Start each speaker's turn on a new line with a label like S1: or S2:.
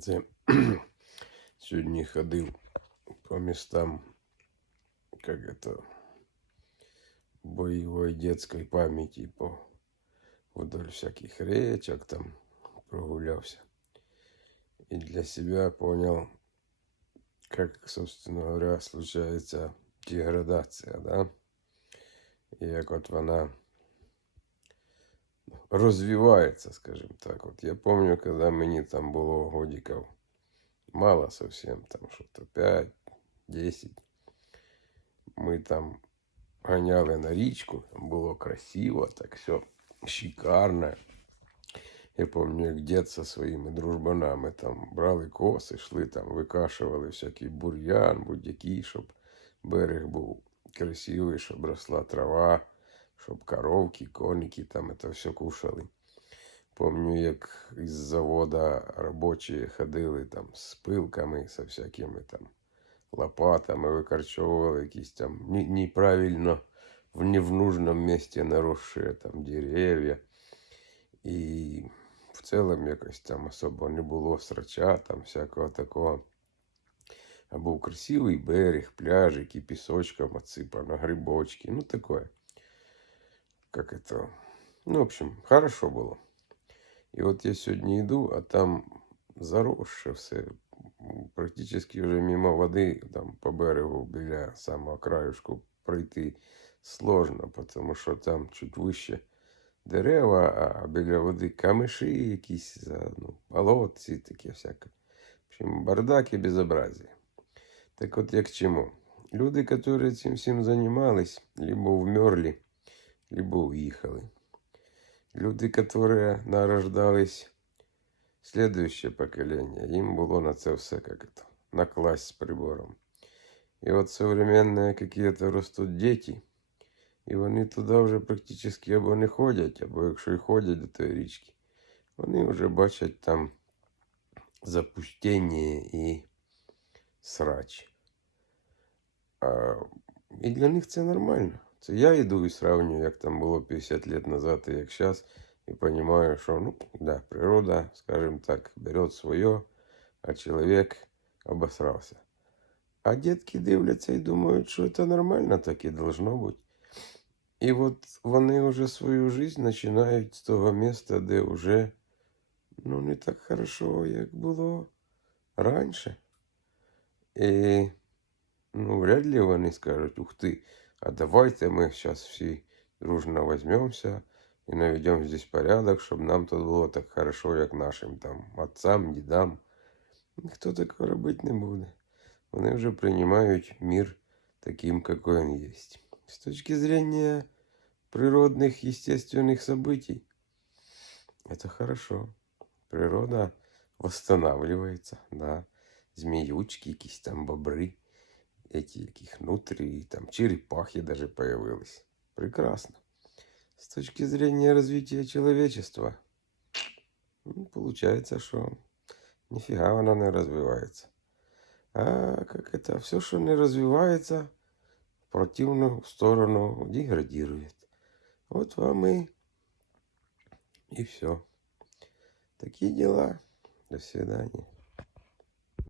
S1: Це сьогодні ходив по містам, как это, боевой детской памяти по вдоль всяких речок там прогулялся. И для себя понял, как, собственно говоря, случается деградація, да? І як от вона розвивається, скажімо так. От я пам'ятаю, коли мені там було годиків мало совсем, там що-то 5, 10. Ми там гоняли на річку, там було красиво, так все шикарно. Я помню, як дід зі своїми дружбанами там брали коси, йшли там, викашували всякий бур'ян, будь-який, щоб берег був красивий, щоб росла трава, щоб коровки, коники там це все кушали. Помню, як із завода робочі ходили там з пилками, со всякими там лопатами, викорчовували якісь там неправильно, в не в нужном месте наросшие там дерев'я. І в цілому якось там особо не було срача, там всякого такого. А був красивий берег, пляжики, пісочком отсипано, грибочки, ну такое. Как это? Ну, в общем, хорошо було. І от я сьогодні йду, а там заросше все. Практически вже мимо води, там по берегу біля самого краюшку пройти сложно, тому що там чуть вище дерева, а біля води камиші якісь, ну, болотці таке всяке. В общем, бардак і безобразие. Так от як к чему? Люди, которые цим всім займались, либо вмерли, либо уїхали. Люди, которые нарождались следующее поколение, їм було на це все как это, накласть з прибором. І от современные какие-то ростуть діти, і вони туди вже практично або не ходять, або якщо і ходять до тої річки, вони вже бачать там запустення і срач. А, і для них це нормально. Це я йду і сравнюю, як там було 50 лет назад і як зараз, і розумію, що ну, да, природа, скажімо так, бере своє, а чоловік обосрався. А дітки дивляться і думають, що це нормально, так і должно бути. І от вони вже свою життя починають з того місця, де вже ну, не так хорошо, як було раніше. І ну, вряд ли вони скажуть, ух ти, а давайте ми зараз всі дружно візьмемося і наведемо здесь порядок, щоб нам тут було так хорошо, як нашим там отцам, дідам. Ніхто такого робити не буде. Вони вже приймають мир таким, який він є. З точки зрения природных, естественных событий, это хорошо. Природа восстанавливается, да. Змеючки, якісь там бобри, эти яких нутрии, там черепахи даже появились. Прекрасно. С точки зрения развития человечества, получается, что нифига она не развивается. А как это, все, что не развивается, в противную сторону деградирует. Вот вам и, и все. Такие дела. До свидания.